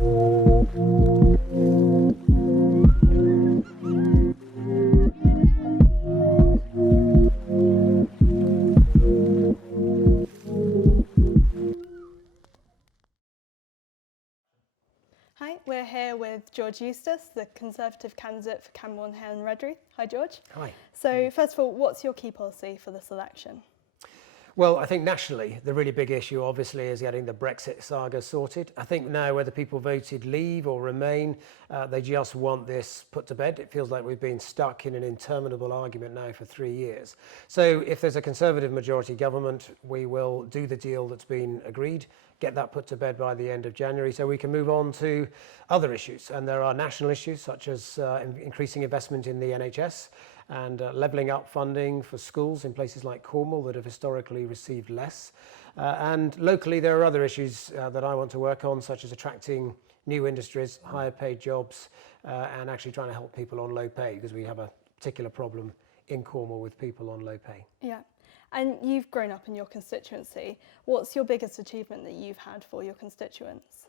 Hi, we're here with George Eustice, the Conservative candidate for Camborne Redruth. Hi, George. Hi. So, first of all, what's your key policy for this election? Well, I think nationally, the really big issue, obviously, is getting the Brexit saga sorted. I think now whether people voted leave or remain, they just want this put to bed. It feels like we've been stuck in an interminable argument now for 3 years. So if there's a Conservative majority government, we will do the deal that's been agreed, get that put to bed by the end of January so we can move on to other issues. And there are national issues such as increasing investment in the NHS, and levelling up funding for schools in places like Cornwall that have historically received less. And locally, there are other issues that I want to work on, such as attracting new industries, higher paid jobs, and actually trying to help people on low pay, because we have a particular problem in Cornwall with people on low pay. Yeah, and you've grown up in your constituency. What's your biggest achievement that you've had for your constituents?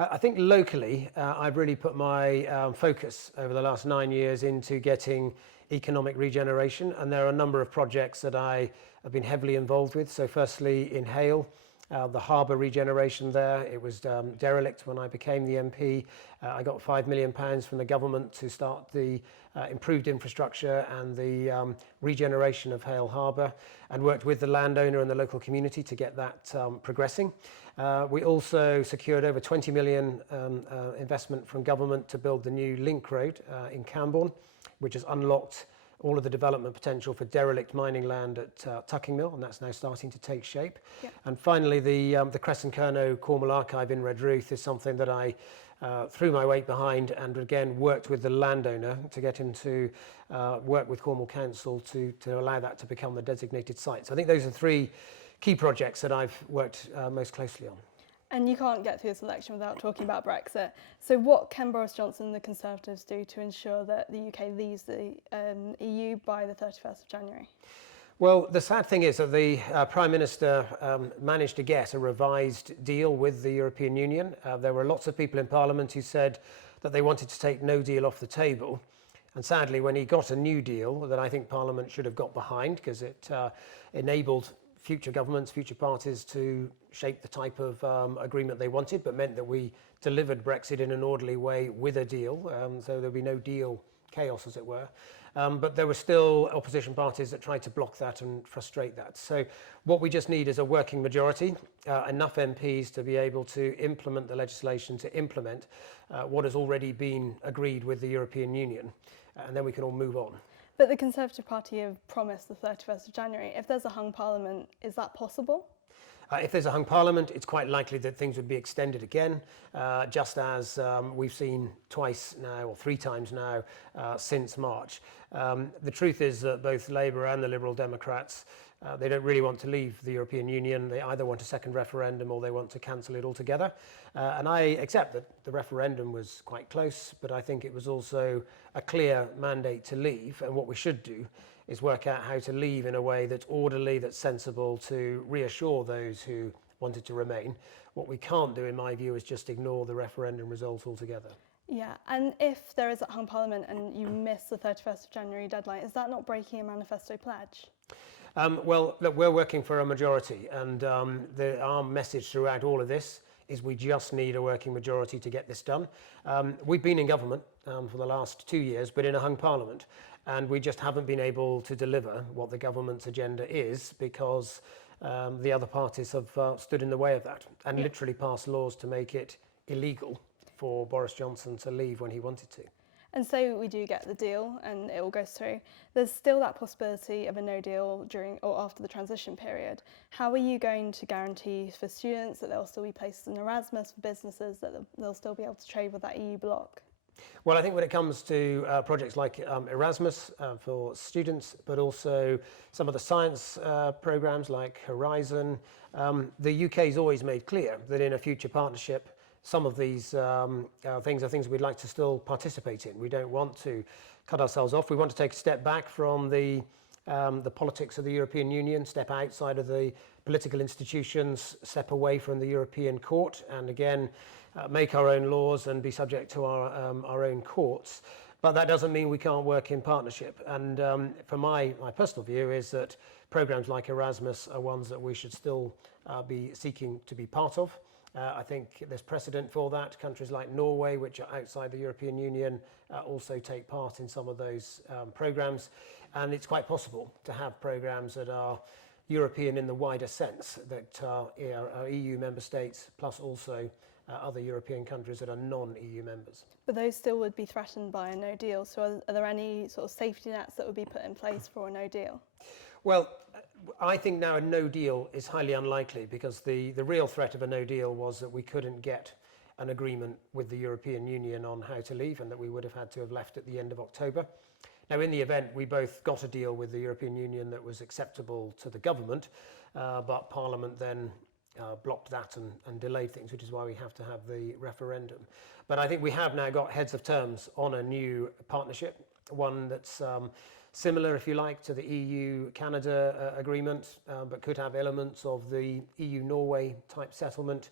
I think locally, I've really put my focus over the last 9 years into getting economic regeneration, and there are a number of projects that I have been heavily involved with. So firstly, in Hale, the harbour regeneration there, it was derelict when I became the MP. I got £5 million from the government to start the improved infrastructure and the regeneration of Hale Harbour, and worked with the landowner and the local community to get that progressing. We also secured over 20 million investment from government to build the new link road in Camborne, which has unlocked all of the development potential for derelict mining land at Tucking Mill, and that's now starting to take shape. Yep. And finally, the Crescent-Kerno Cornwall Archive in Redruth is something that I threw my weight behind, and again worked with the landowner to get him to work with Cornwall Council to allow that to become the designated site. So I think those are 3 key projects that I've worked most closely on. And you can't get through this election without talking about Brexit. So what can Boris Johnson and the Conservatives do to ensure that the UK leaves the EU by the 31st of January? Well, the sad thing is that the Prime Minister managed to get a revised deal with the European Union. There were lots of people in Parliament who said that they wanted to take no deal off the table. And sadly, when he got a new deal that I think Parliament should have got behind, because it enabled future governments, future parties to shape the type of agreement they wanted, but meant that we delivered Brexit in an orderly way with a deal, so there'll be no deal chaos, as it were. But there were still opposition parties that tried to block that and frustrate that. So what we just need is a working majority, enough MPs to be able to implement the legislation, to implement what has already been agreed with the European Union, and then we can all move on. But the Conservative Party have promised the 31st of January. If there's a hung parliament, is that possible? If there's a hung parliament, it's quite likely that things would be extended again, just as we've seen twice now, or 3 times now, since March. The truth is that both Labour and the Liberal Democrats, they don't really want to leave the European Union. They either want a second referendum or they want to cancel it altogether. And I accept that the referendum was quite close, but I think it was also a clear mandate to leave. And what we should do is work out how to leave in a way that's orderly, that's sensible, to reassure those who wanted to remain. What we can't do, in my view, is just ignore the referendum result altogether. Yeah, and if there is a hung parliament and you miss the 31st of January deadline, is that not breaking a manifesto pledge? Well, look, we're working for a majority, and our message throughout all of this is we just need a working majority to get this done. We've been in government for the last 2 years, but in a hung parliament, and we just haven't been able to deliver what the government's agenda is because the other parties have stood in the way of that and literally passed laws to make it illegal for Boris Johnson to leave when he wanted to. And so we do get the deal and it all goes through. There's still that possibility of a no deal during or after the transition period. How are you going to guarantee for students that they'll still be placed in Erasmus, for businesses that they'll still be able to trade with that EU bloc? Well, I think when it comes to projects like Erasmus for students, but also some of the science programs like Horizon, the UK has always made clear that in a future partnership, some of these things are things we'd like to still participate in. We don't want to cut ourselves off. We want to take a step back from the politics of the European Union, step outside of the political institutions, step away from the European Court, and again make our own laws and be subject to our own courts. But that doesn't mean we can't work in partnership. And for my personal view is that programs like Erasmus are ones that we should still be seeking to be part of. I think there's precedent for that. Countries like Norway, which are outside the European Union, also take part in some of those programs. And it's quite possible to have programs that are European in the wider sense, that are EU member states, plus also other European countries that are non-EU members. But those still would be threatened by a no deal. So are there any sort of safety nets that would be put in place for a no deal? Well, I think now a no deal is highly unlikely, because the real threat of a no deal was that we couldn't get an agreement with the European Union on how to leave, and that we would have had to have left at the end of October. Now, in the event, we both got a deal with the European Union that was acceptable to the government, but Parliament then blocked that and delayed things, which is why we have to have the referendum. But I think we have now got heads of terms on a new partnership, one that's similar, if you like, to the EU-Canada agreement, but could have elements of the EU-Norway type settlement,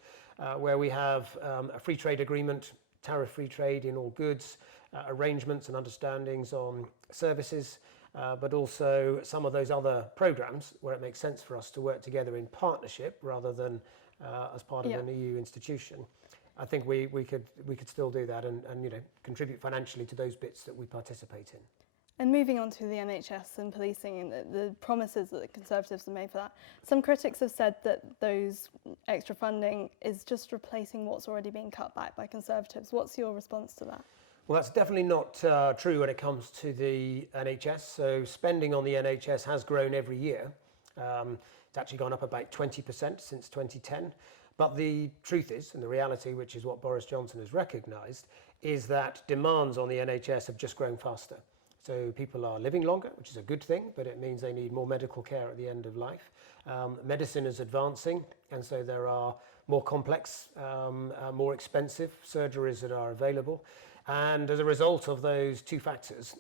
where we have a free trade agreement, tariff-free trade in all goods, arrangements and understandings on services, but also some of those other programs where it makes sense for us to work together in partnership rather than as part of an EU institution. I think we could still do that and contribute financially to those bits that we participate in. And moving on to the NHS and policing and the promises that the Conservatives have made for that, some critics have said that those extra funding is just replacing what's already been cut back by Conservatives. What's your response to that? Well, that's definitely not true when it comes to the NHS. So spending on the NHS has grown every year. It's actually gone up about 20% since 2010. But the truth is, and the reality, which is what Boris Johnson has recognised, is that demands on the NHS have just grown faster. So people are living longer, which is a good thing, but it means they need more medical care at the end of life. Medicine is advancing, and so there are more complex, more expensive surgeries that are available. And as a result of those two factors,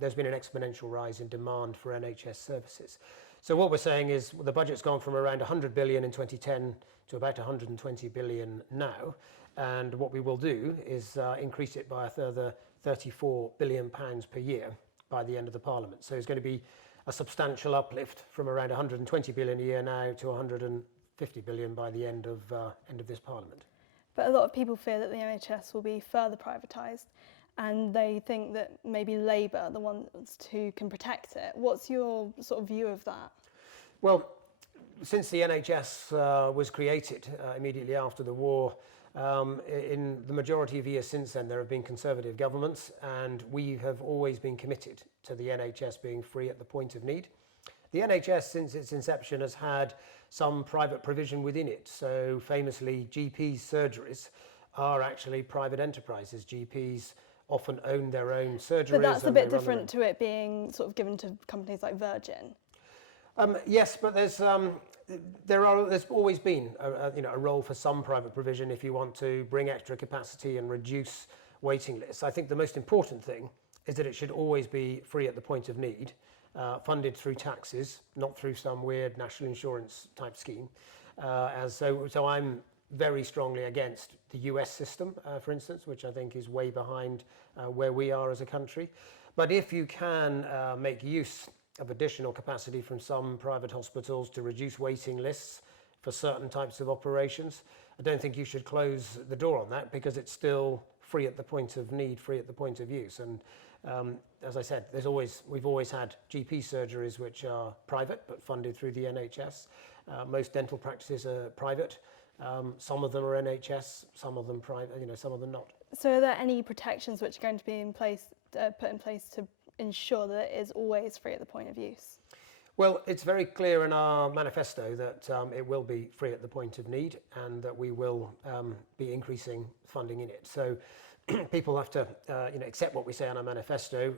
there's been an exponential rise in demand for NHS services. So what we're saying is the budget's gone from around 100 billion in 2010 to about 120 billion now. And what we will do is increase it by a further 34 billion pounds per year by the end of the Parliament. So it's going to be a substantial uplift from around 120 billion a year now to 150 billion by the end of this Parliament. But a lot of people fear that the NHS will be further privatised, and they think that maybe Labour are the ones who can protect it. What's your sort of view of that? Well, since the NHS was created immediately after the war, in the majority of years since then, there have been Conservative governments, and we have always been committed to the NHS being free at the point of need. The NHS, since its inception, has had some private provision within it. So famously, GPs' surgeries are actually private enterprises. GPs often own their own surgeries. But that's a bit different to it being sort of given to companies like Virgin. Yes, but there's always been a role for some private provision if you want to bring extra capacity and reduce waiting lists. I think the most important thing is that it should always be free at the point of need, funded through taxes, not through some weird national insurance type scheme. So I'm very strongly against the US system, for instance, which I think is way behind where we are as a country. But if you can make use of additional capacity from some private hospitals to reduce waiting lists for certain types of operations, I don't think you should close the door on that, because it's still free at the point of need, free at the point of use. And as I said, we've always had GP surgeries which are private but funded through the NHS. Most dental practices are private. Some of them are NHS, some of them private, some of them not. So are there any protections which are going to be put in place to ensure that it is always free at the point of use? Well, it's very clear in our manifesto that it will be free at the point of need, and that we will be increasing funding in it. So people have to accept what we say in our manifesto.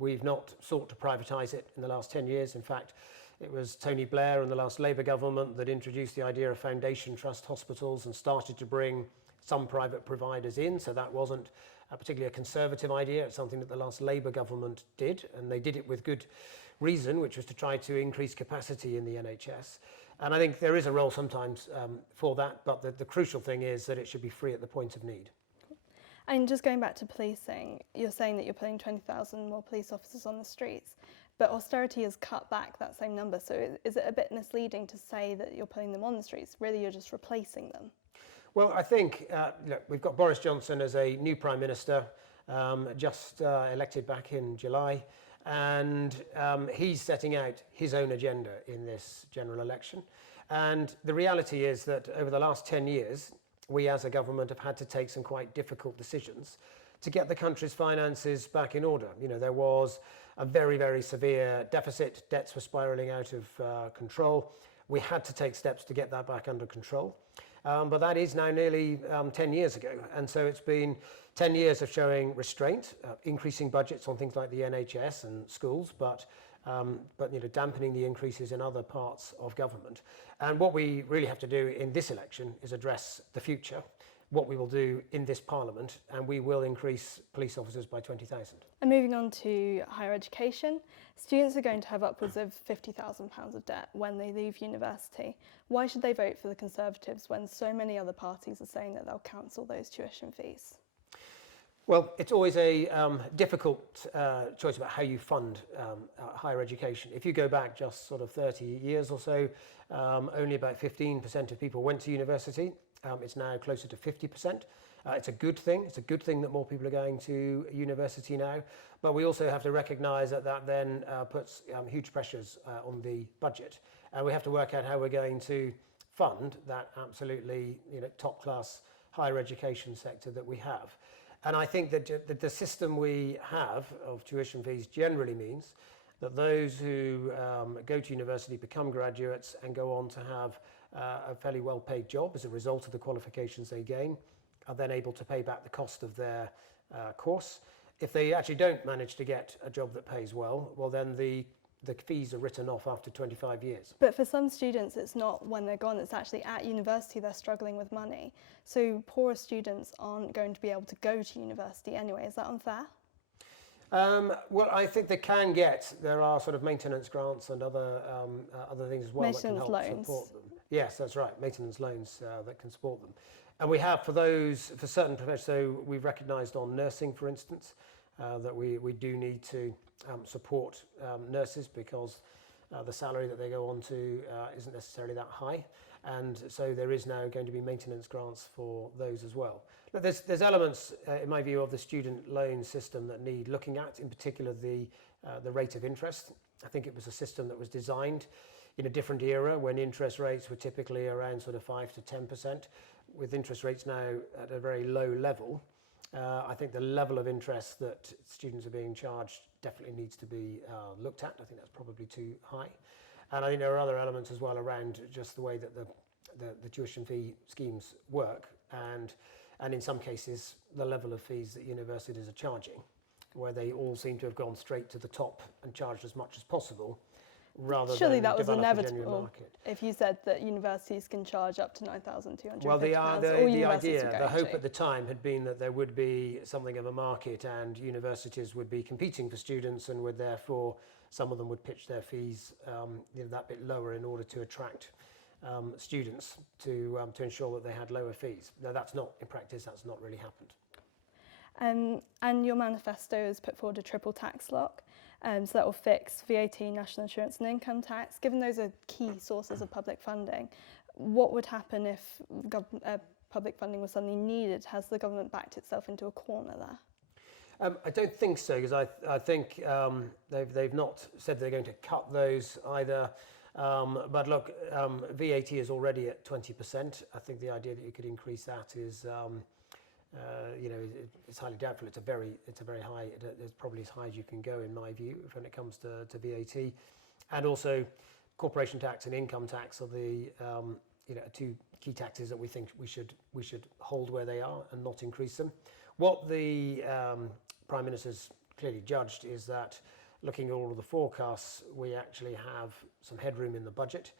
We've not sought to privatise it in the last 10 years. In fact, it was Tony Blair and the last Labour government that introduced the idea of foundation trust hospitals and started to bring some private providers in. So that wasn't particularly a Conservative idea. It's something that the last Labour government did, and they did it with good reason, which was to try to increase capacity in the NHS. And I think there is a role sometimes for that, but the crucial thing is that it should be free at the point of need. And just going back to policing, you're saying that you're putting 20,000 more police officers on the streets, but austerity has cut back that same number. So is it a bit misleading to say that you're putting them on the streets? Really, you're just replacing them. Well, I think, look, we've got Boris Johnson as a new Prime Minister, just elected back in July, and he's setting out his own agenda in this general election. And the reality is that over the last 10 years, we as a government have had to take some quite difficult decisions to get the country's finances back in order. You know, there was a very, very severe deficit, debts were spiralling out of control. We had to take steps to get that back under control. But that is now nearly 10 years ago. And so it's been 10 years of showing restraint, increasing budgets on things like the NHS and schools, but you know, dampening the increases in other parts of government. And what we really have to do in this election is address the future, what we will do in this Parliament, and we will increase police officers by 20,000. And moving on to higher education, students are going to have upwards of £50,000 of debt when they leave university. Why should they vote for the Conservatives when so many other parties are saying that they'll cancel those tuition fees? Well, it's always a difficult choice about how you fund higher education. If you go back just sort of 30 years or so, only about 15% of people went to university. It's now closer to 50%. It's a good thing. It's a good thing that more people are going to university now. But we also have to recognise that that then puts huge pressures on the budget. And we have to work out how we're going to fund that absolutely, you know, top-class higher education sector that we have. And I think that the system we have of tuition fees generally means that those who go to university, become graduates and go on to have a fairly well-paid job as a result of the qualifications they gain, are then able to pay back the cost of their course. If they actually don't manage to get a job that pays well, well then the fees are written off after 25 years. But for some students, it's not when they're gone, it's actually at university they're struggling with money. So poorer students aren't going to be able to go to university anyway. Is that unfair? Well, I think there are sort of maintenance grants and other things as well that can help support them. Yes, that's right, maintenance loans that can support them. And we have for certain professions, so we've recognised on nursing, for instance, that we do need to support nurses because the salary that they go on to isn't necessarily that high. And so there is now going to be maintenance grants for those as well. But there's elements, in my view, of the student loan system that need looking at, in particular the rate of interest. I think it was a system that was designed in a different era when interest rates were typically around sort of 5 to 10%. With interest rates now at a very low level, I think the level of interest that students are being charged definitely needs to be looked at. I think that's probably too high. And I think there are other elements as well around just the way that the tuition fee schemes work and in some cases the level of fees that universities are charging, where they all seem to have gone straight to the top and charged as much as possible rather Surely than that was develop a genuine inevitable market. If you said that universities can charge up to £9,250. Well, the hope at the time had been that there would be something of a market and universities would be competing for students and would therefore, some of them would pitch their fees that bit lower in order to attract students to ensure that they had lower fees. Now, that's not, in practice, that's not really happened. And your manifesto has put forward a triple tax lock. So that will fix VAT, national insurance and income tax. Given those are key sources of public funding, what would happen if public funding was suddenly needed? Has the government backed itself into a corner there? I don't think so, because I think they've not said they're going to cut those either. But look, VAT is already at 20%. I think the idea that you could increase that is it's highly doubtful. It's a very high. It's probably as high as you can go, in my view, when it comes to VAT, and also corporation tax and income tax are the two key taxes that we think we should hold where they are and not increase them. What the Prime Minister's clearly judged is that, looking at all of the forecasts, we actually have some headroom in the budget.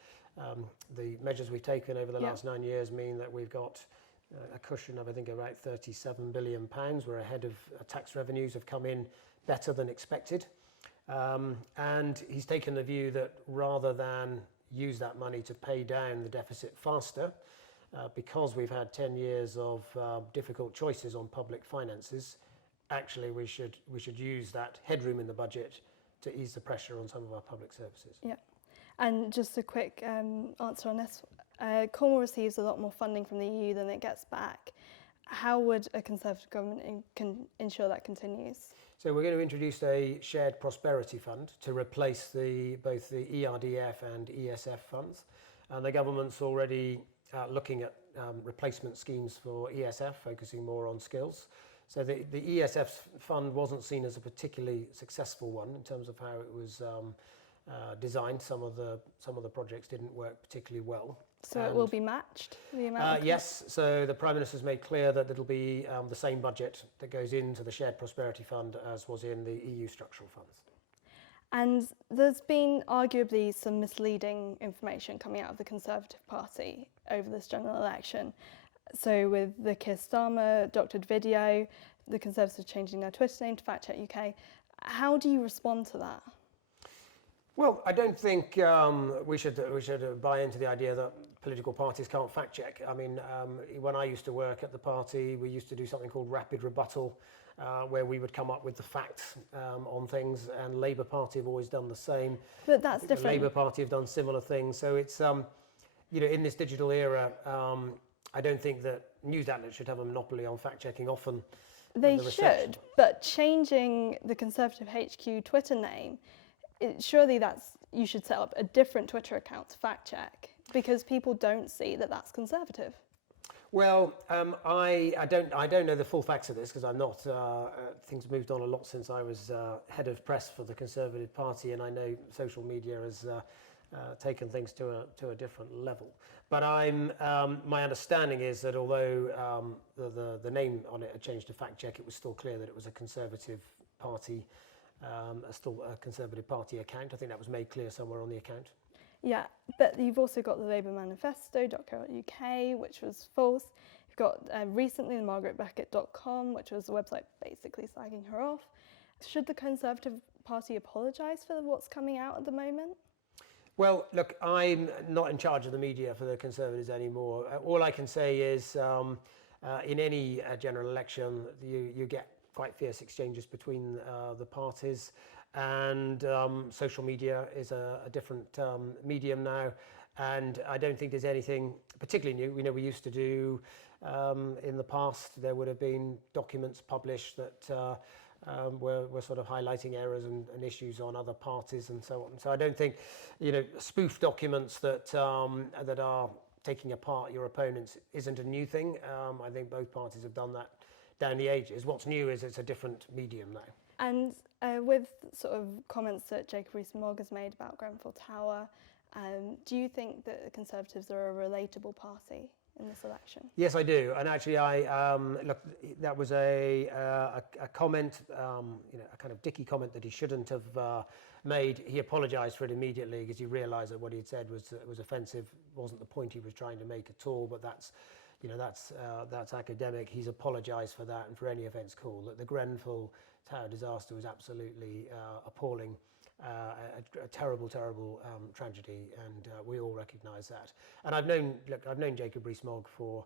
The measures we've taken over the last 9 years mean that we've got a cushion of, I think, about £37 billion. We're ahead of tax revenues have come in better than expected. And he's taken the view that rather than use that money to pay down the deficit faster. Because we've had 10 years of difficult choices on public finances, actually we should use that headroom in the budget to ease the pressure on some of our public services. Yeah, and just a quick answer on this. Cornwall receives a lot more funding from the EU than it gets back. How would a Conservative government ensure that continues? So we're going to introduce a shared prosperity fund to replace both the ERDF and ESF funds. And the government's already looking at replacement schemes for ESF, focusing more on skills. So the ESF fund wasn't seen as a particularly successful one in terms of how it was designed. Some of the projects didn't work particularly well. So it will be matched, the amount? Yes, so the Prime Minister's made clear that it'll be the same budget that goes into the Shared Prosperity Fund as was in the EU structural funds. And there's been arguably some misleading information coming out of the Conservative Party over this general election. So with the Keir Starmer doctored video, the Conservatives changing their Twitter name to Fact Check UK. How do you respond to that? Well, I don't think we should buy into the idea that political parties can't fact check. I mean, when I used to work at the party, we used to do something called rapid rebuttal, where we would come up with the facts on things, and Labour Party have always done the same. But that's different. The Labour Party have done similar things. So it's, in this digital era, I don't think that news outlets should have a monopoly on fact checking often. They should, but changing the Conservative HQ Twitter name, surely you should set up a different Twitter account to fact check, because people don't see that that's Conservative. Well, I don't know the full facts of this because I'm not. Things moved on a lot since I was head of press for the Conservative Party, and I know social media has taken things to a different level. But my understanding is that although the name on it had changed to Fact Check, it was still clear that it was a Conservative Party, still a Conservative Party account. I think that was made clear somewhere on the account. Yeah, but you've also got the Labour manifesto.co.uk, which was false. You've got recently the margaretbeckett.com, which was a website basically slagging her off. Should the Conservative Party apologise for what's coming out at the moment? Well, look, I'm not in charge of the media for the Conservatives anymore. All I can say is in any general election, you get quite fierce exchanges between the parties. And social media is a different medium now, and I don't think there's anything particularly new. We used to do in the past, there would have been documents published that were sort of highlighting errors and issues on other parties and so on. So I don't think, spoof documents that are taking apart your opponents isn't a new thing. I think both parties have done that down the ages. What's new is it's a different medium now. And with sort of comments that Jacob Rees-Mogg has made about Grenfell Tower, do you think that the Conservatives are a relatable party in this election? Yes, I do. And actually, look, that was a comment, a kind of dicky comment that he shouldn't have made. He apologised for it immediately because he realised that what he had said was offensive. Wasn't the point he was trying to make at all. But that's academic. He's apologised for that, and for any offence call. That the Grenfell Tower disaster was absolutely appalling, a terrible tragedy, and we all recognise that. And I've known Jacob Rees-Mogg for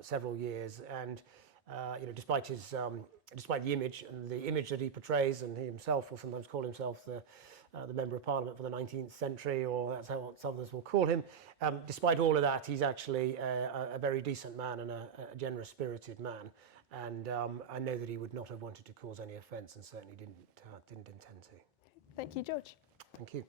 several years, and despite the image that he portrays, and he himself will sometimes call himself the Member of Parliament for the 19th century, or that's how some others will call him. Despite all of that, he's actually a very decent man and a generous-spirited man. And I know that he would not have wanted to cause any offence, and certainly didn't intend to. Thank you, George. Thank you.